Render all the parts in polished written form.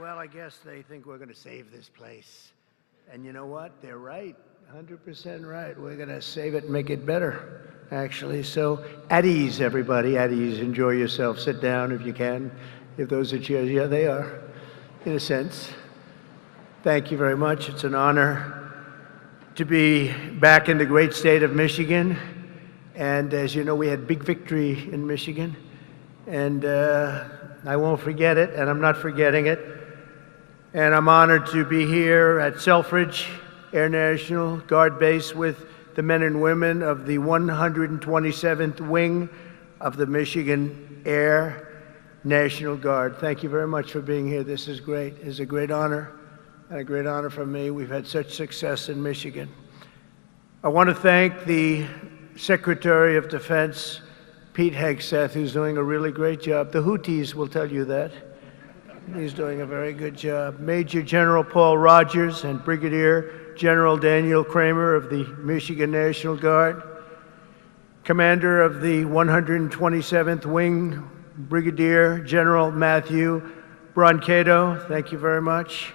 Well, I guess they think we're going to save this place. And you know what? They're right. 100% right. We're going to save it and make it better, actually. So at ease, everybody. At ease. Enjoy yourself. Sit down if you can. If those are chairs, yeah, they are, in a sense. Thank you very much. It's an honor to be back in the great state of Michigan. And as you know, we had big victory in Michigan. And I won't forget it, and I'm not forgetting it. And I'm honored to be here at Selfridge Air National Guard Base with the men and women of the 127th Wing of the Michigan Air National Guard. Thank you very much for being here. This is great. It's a great honor, and a great honor for me. We've had such success in Michigan. I want to thank the Secretary of Defense, Pete Hegseth, who's doing a really great job. The Houthis will tell you that. He's doing a very good job. Major General Paul Rogers and Brigadier General Daniel Kramer of the Michigan National Guard. Commander of the 127th Wing, Brigadier General Matthew Brancato, thank you very much.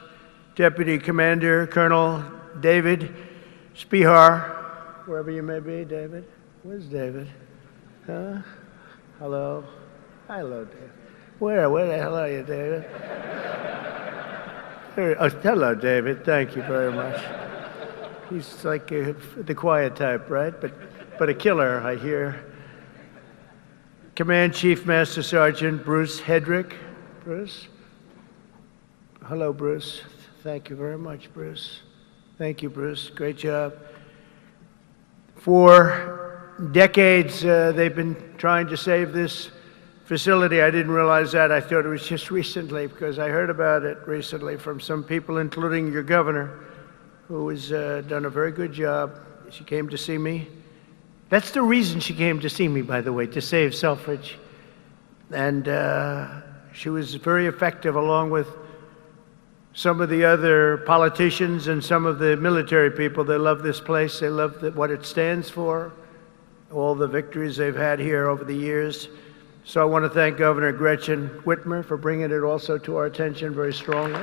Deputy Commander Colonel David Spihar, wherever you may be, David. Where's David? Huh? Hello? Hello, David. Where the hell are you, David? Oh, hello, David. Thank you very much. He's like the quiet type, right? But a killer, I hear. Command Chief Master Sergeant Bruce Hedrick. Bruce? Hello, Bruce. Thank you very much, Bruce. Thank you, Bruce. Great job. For decades, they've been trying to save this facility. I didn't realize that. I thought it was just recently, because I heard about it recently from some people, including your governor, who has done a very good job. She came to see me. That's the reason she came to see me, by the way, to save Selfridge. And she was very effective, along with some of the other politicians and some of the military people. They love this place. They love what it stands for, all the victories they've had here over the years. So I want to thank Governor Gretchen Whitmer for bringing it also to our attention very strongly.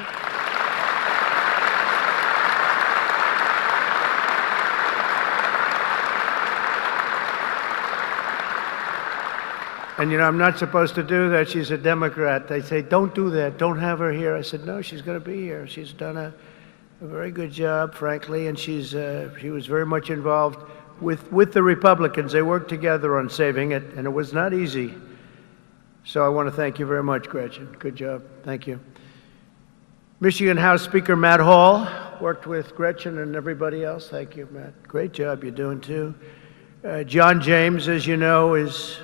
And you know, I'm not supposed to do that. She's a Democrat. They say, don't do that. Don't have her here. I said, no, she's going to be here. She's done a very good job, frankly, and she was very much involved with the Republicans. They worked together on saving it, and it was not easy. So I want to thank you very much, Gretchen. Good job. Thank you. Michigan House Speaker Matt Hall worked with Gretchen and everybody else. Thank you, Matt. Great job you're doing, too. John James, as you know, is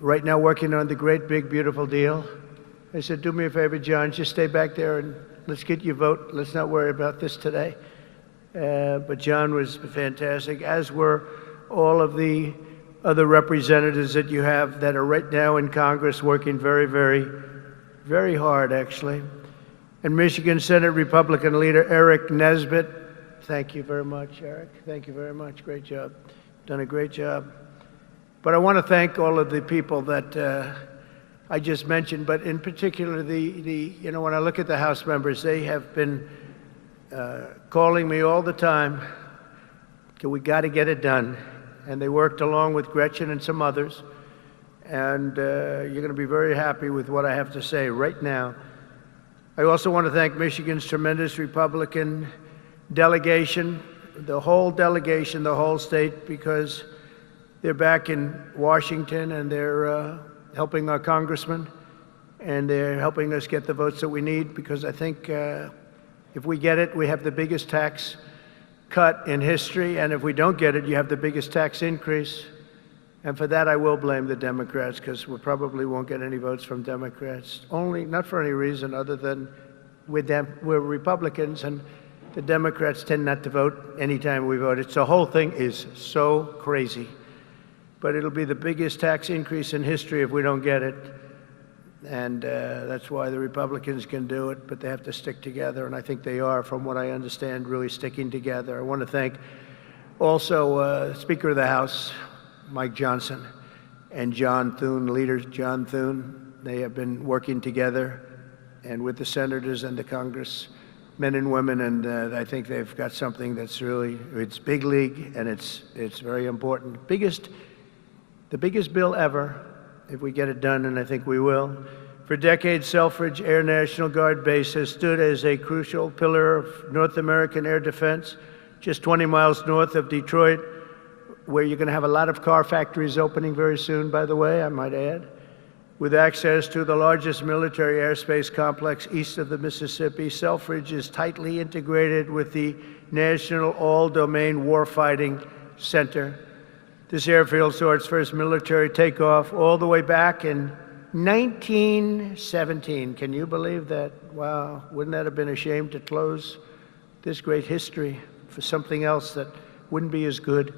right now working on the great, big, beautiful deal. I said, do me a favor, John, just stay back there and let's get your vote. Let's not worry about this today. But John was fantastic, as were all of the other representatives that you have that are right now in Congress working very, very, very hard, actually. And Michigan Senate Republican leader Eric Nesbitt, thank you very much, Eric. Thank you very much. Great job. Done a great job. But I want to thank all of the people that I just mentioned, but in particular, you know, when I look at the House members, they have been calling me all the time, we got to get it done. And they worked along with Gretchen and some others. And you're going to be very happy with what I have to say right now. I also want to thank Michigan's tremendous Republican delegation, the whole delegation, the whole state, because they're back in Washington and they're helping our congressman, and they're helping us get the votes that we need, because I think if we get it, we have the biggest tax cut in history, and if we don't get it, you have the biggest tax increase. And for that, I will blame the Democrats, because we probably won't get any votes from Democrats. Not for any reason other than we're Republicans, and the Democrats tend not to vote anytime we vote. The whole thing is so crazy. But it'll be the biggest tax increase in history if we don't get it. And that's why the Republicans can do it, but they have to stick together, and I think they are, from what I understand, really sticking together. I want to thank also Speaker of the House, Mike Johnson, and John Thune, leader John Thune. They have been working together and with the senators and the Congress, men and women, and I think they've got something that's really, it's big league, and it's very important. The biggest bill ever, if we get it done, and I think we will. For decades, Selfridge Air National Guard Base has stood as a crucial pillar of North American air defense, just 20 miles north of Detroit, where you're going to have a lot of car factories opening very soon, by the way, I might add, with access to the largest military airspace complex east of the Mississippi. Selfridge is tightly integrated with the National All-Domain Warfighting Center. This airfield saw its first military takeoff all the way back in 1917. Can you believe that? Wow, wouldn't that have been a shame to close this great history for something else that wouldn't be as good?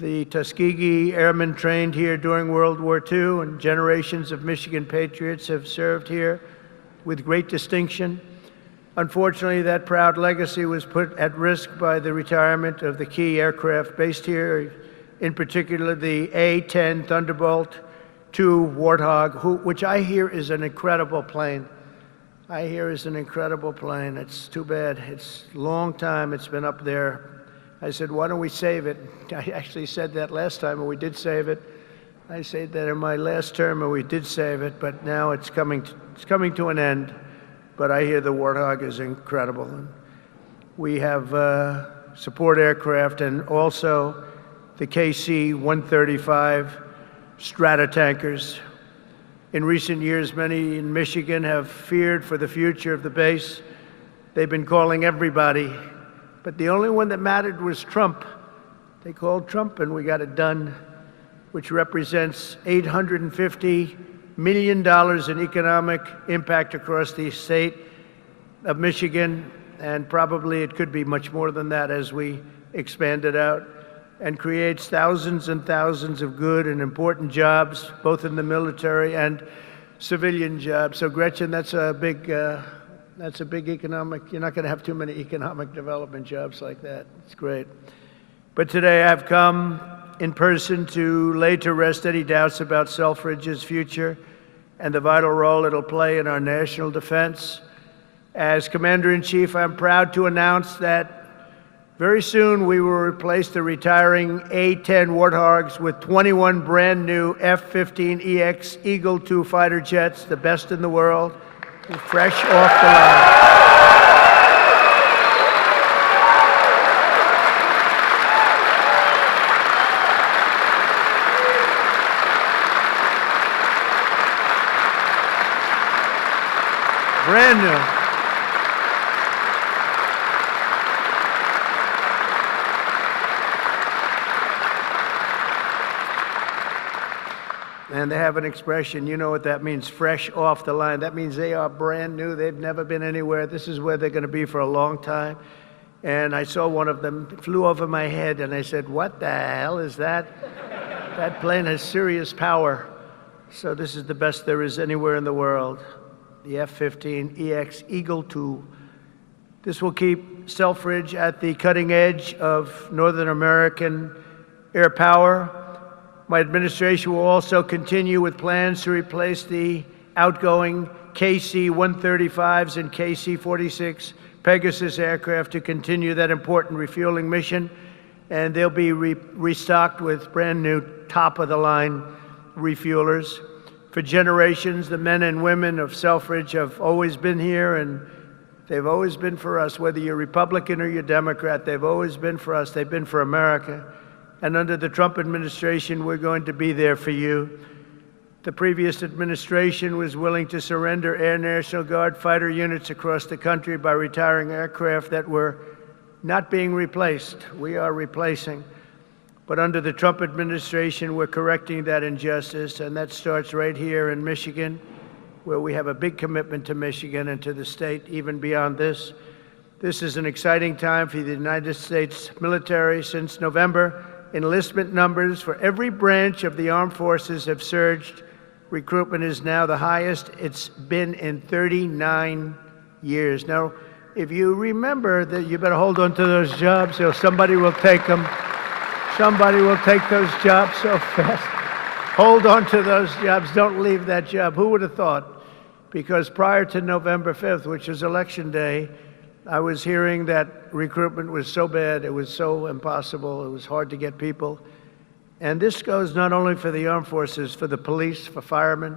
The Tuskegee Airmen trained here during World War II, and generations of Michigan patriots have served here with great distinction. Unfortunately, that proud legacy was put at risk by the retirement of the key aircraft based here, in particular the A-10 Thunderbolt II Warthog, which I hear is an incredible plane. It's too bad. It's a long time it's been up there. I said, why don't we save it? I actually said that last time, and we did save it. I said that in my last term, and we did save it, but now it's coming to an end. But I hear the Warthog is incredible. And we have support aircraft and also the KC-135 strata tankers. In recent years, many in Michigan have feared for the future of the base. They've been calling everybody, but the only one that mattered was Trump. They called Trump, and we got it done, which represents $850 million in economic impact across the state of Michigan, and probably it could be much more than that as we expand it out, and creates thousands and thousands of good and important jobs, both in the military and civilian jobs. So Gretchen, that's a big economic, you're not going to have too many economic development jobs like that. It's great. But today I've come in person to lay to rest any doubts about Selfridge's future and the vital role it'll play in our national defense. As Commander-in-Chief, I'm proud to announce that very soon we will replace the retiring A-10 Warthogs with 21 brand new F-15EX Eagle II fighter jets, the best in the world, fresh off the line. Brand new. And they have an expression, you know what that means, fresh off the line. That means they are brand new. They've never been anywhere. This is where they're going to be for a long time. And I saw one of them flew over my head, and I said, what the hell is that? That plane has serious power. So this is the best there is anywhere in the world, the F-15EX Eagle II. This will keep Selfridge at the cutting edge of Northern American air power. My administration will also continue with plans to replace the outgoing KC-135s and KC-46 Pegasus aircraft to continue that important refueling mission, and they'll be restocked with brand new top-of-the-line refuelers. For generations, the men and women of Selfridge have always been here, and they've always been for us. Whether you're Republican or you're Democrat, they've always been for us. They've been for America. And under the Trump administration, we're going to be there for you. The previous administration was willing to surrender Air National Guard fighter units across the country by retiring aircraft that were not being replaced. We are replacing. But under the Trump administration, we're correcting that injustice, and that starts right here in Michigan, where we have a big commitment to Michigan and to the state, even beyond this. This is an exciting time for the United States military. Since November, enlistment numbers for every branch of the armed forces have surged. Recruitment is now the highest it's been in 39 years. Now, if you remember that, you better hold on to those jobs, or somebody will take them. Somebody will take those jobs so fast. Hold on to those jobs. Don't leave that job. Who would have thought because prior to November 5th, which is Election Day, I was hearing that recruitment was so bad, it was so impossible, it was hard to get people. And this goes not only for the armed forces, for the police, for firemen.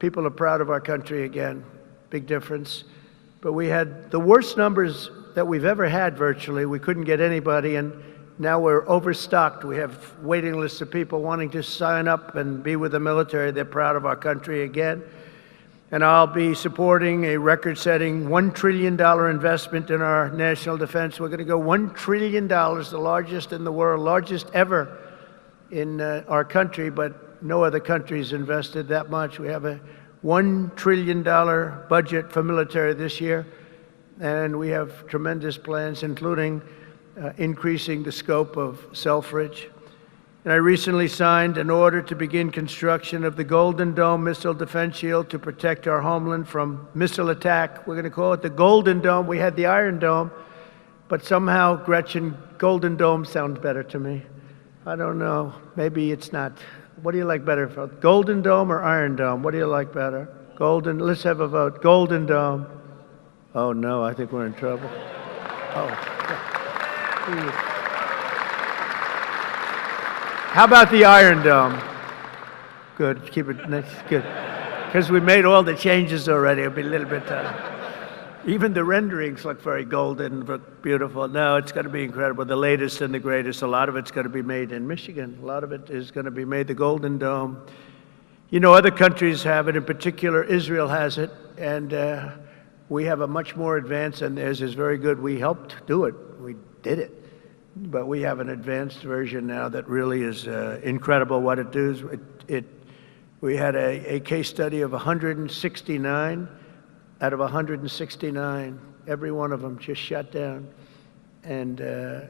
People are proud of our country again, big difference. But we had the worst numbers that we've ever had virtually. We couldn't get anybody, and now we're overstocked. We have waiting lists of people wanting to sign up and be with the military. They're proud of our country again. And I'll be supporting a record-setting $1 trillion investment in our national defense. We're going to go $1 trillion, the largest in the world, largest ever in our country, but no other country's invested that much. We have a $1 trillion budget for military this year, and we have tremendous plans, including increasing the scope of Selfridge. And I recently signed an order to begin construction of the Golden Dome missile defense shield to protect our homeland from missile attack. We're going to call it the Golden Dome. We had the Iron Dome, but somehow, Gretchen, Golden Dome sounds better to me. I don't know. Maybe it's not. What do you like better? Golden Dome or Iron Dome? What do you like better? Golden. Let's have a vote. Golden Dome. Oh, no, I think we're in trouble. Oh. How about the Iron Dome? Good. Keep it nice. Good. Because we made all the changes already. It'll be a little bit... even the renderings look very golden, but beautiful. No, it's going to be incredible. The latest and the greatest. A lot of it's going to be made in Michigan. A lot of it is going to be made the Golden Dome. You know, other countries have it. In particular, Israel has it. And we have a much more advanced, and theirs is very good. We helped do it. We did it. But we have an advanced version now that really is incredible what it does. We had a case study of 169. Out of 169, every one of them just shut down. And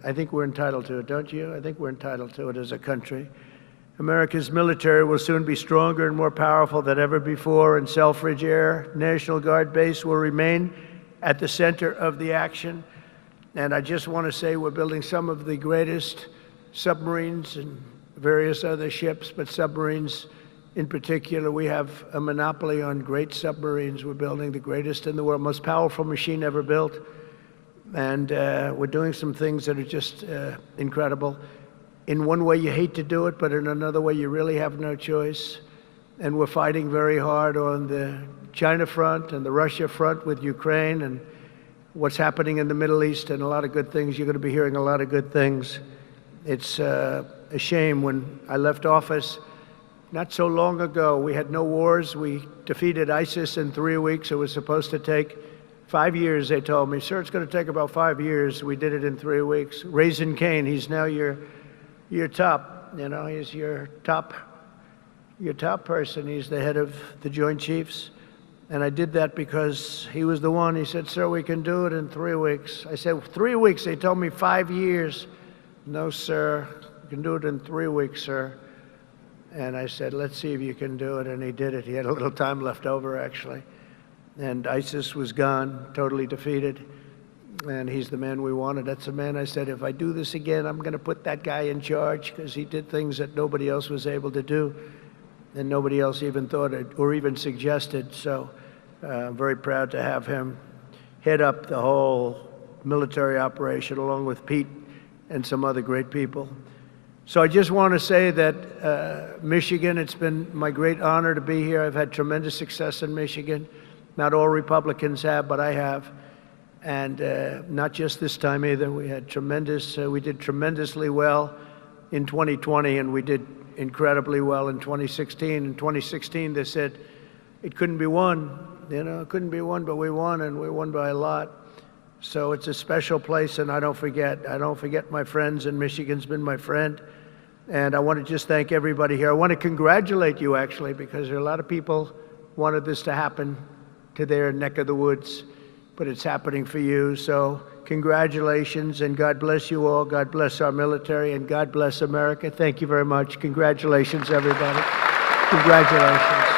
I think we're entitled to it, don't you? I think we're entitled to it as a country. America's military will soon be stronger and more powerful than ever before, and Selfridge Air National Guard Base will remain at the center of the action. And I just want to say we're building some of the greatest submarines and various other ships, but submarines in particular, we have a monopoly on great submarines. We're building the greatest in the world, most powerful machine ever built. And we're doing some things that are just incredible. In one way, you hate to do it, but in another way, you really have no choice. And we're fighting very hard on the China front and the Russia front with Ukraine and what's happening in the Middle East, and a lot of good things. You're going to be hearing a lot of good things. It's a shame. When I left office, not so long ago, we had no wars. We defeated ISIS in 3 weeks. It was supposed to take 5 years, they told me. Sir, it's going to take about 5 years. We did it in 3 weeks. Raising Cain, he's now your top, you know, he's your top person. He's the head of the Joint Chiefs. And I did that because he was the one. He said, sir, we can do it in 3 weeks. I said, 3 weeks? They told me 5 years. No, sir, we can do it in 3 weeks, sir. And I said, let's see if you can do it. And he did it. He had a little time left over, actually. And ISIS was gone, totally defeated. And he's the man we wanted. That's the man I said, if I do this again, I'm going to put that guy in charge, because he did things that nobody else was able to do. And nobody else even thought it or even suggested. So I'm very proud to have him head up the whole military operation, along with Pete and some other great people. So I just want to say that Michigan, it's been my great honor to be here. I've had tremendous success in Michigan. Not all Republicans have, but I have. And not just this time either. We had we did tremendously well in 2020, and we did incredibly well in 2016. In 2016, they said it couldn't be won. You know, it couldn't be won, but we won, and we won by a lot. So it's a special place, and I don't forget my friends, and Michigan's been my friend. And I want to just thank everybody here. I want to congratulate you, actually, because there are a lot of people wanted this to happen to their neck of the woods, but it's happening for you. So congratulations, and God bless you all. God bless our military, and God bless America. Thank you very much. Congratulations, everybody. Congratulations.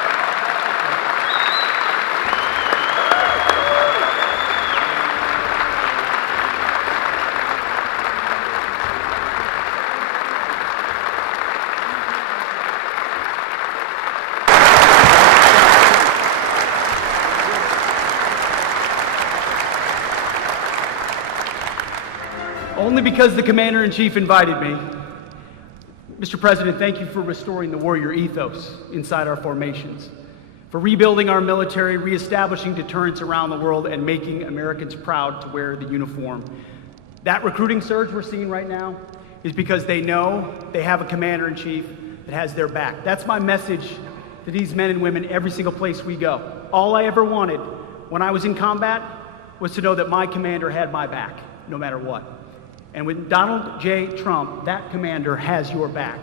only because the Commander-in-Chief invited me. Mr. President, thank you for restoring the warrior ethos inside our formations, for rebuilding our military, reestablishing deterrence around the world, and making Americans proud to wear the uniform. That recruiting surge we're seeing right now is because they know they have a Commander-in-Chief that has their back. That's my message to these men and women every single place we go. All I ever wanted when I was in combat was to know that my commander had my back, no matter what. And with Donald J. Trump, that commander has your back.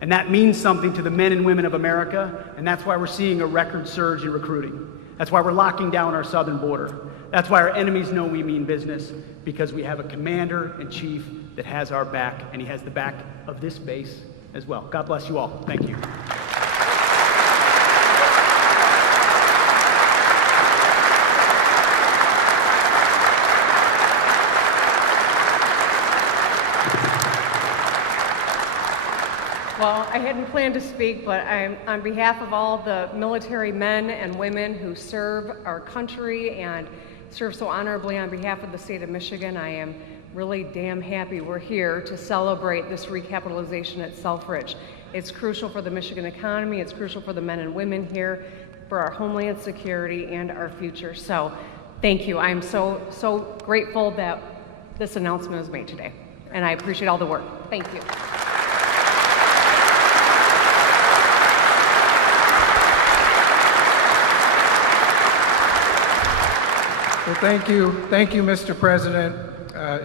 And that means something to the men and women of America, and that's why we're seeing a record surge in recruiting. That's why we're locking down our southern border. That's why our enemies know we mean business, because we have a Commander-in-Chief that has our back, and he has the back of this base as well. God bless you all. Thank you. Well, I hadn't planned to speak, but on behalf of all the military men and women who serve our country and serve so honorably on behalf of the state of Michigan, I am really damn happy we're here to celebrate this recapitalization at Selfridge. It's crucial for the Michigan economy, it's crucial for the men and women here, for our homeland security and our future. So thank you. I'm so grateful that this announcement was made today, and I appreciate all the work. Thank you. Well, thank you, Mr. President.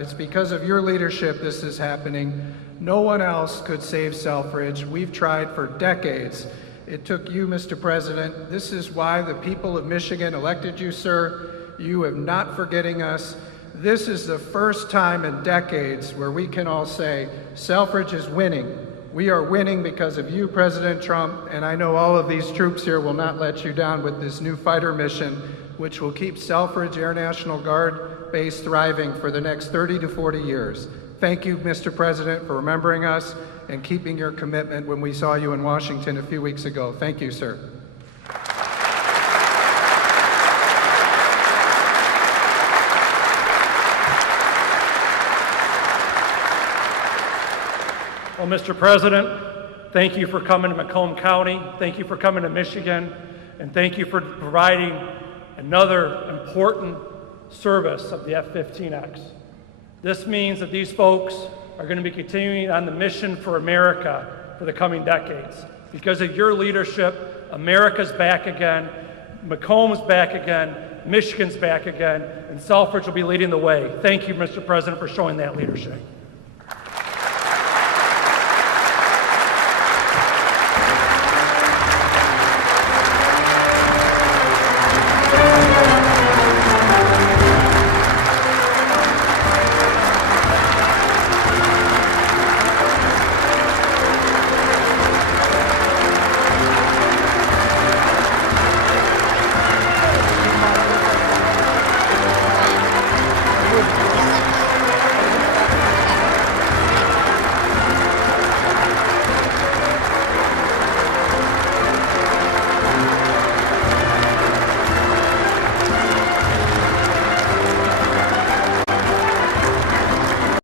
It's because of your leadership this is happening. No one else could save Selfridge. We've tried for decades. It took you, Mr. President. This is why the people of Michigan elected you, sir. You have not forgetting us. This is the first time in decades where we can all say, Selfridge is winning. We are winning because of you, President Trump, and I know all of these troops here will not let you down with this new fighter mission, which will keep Selfridge Air National Guard base thriving for the next 30 to 40 years. Thank you, Mr. President, for remembering us and keeping your commitment when we saw you in Washington a few weeks ago. Thank you, sir. Well, Mr. President, thank you for coming to Macomb County. Thank you for coming to Michigan. And thank you for providing another important service of the F-15X. This means that these folks are going to be continuing on the mission for America for the coming decades. Because of your leadership, America's back again, Macomb's back again, Michigan's back again, and Selfridge will be leading the way. Thank you, Mr. President, for showing that leadership.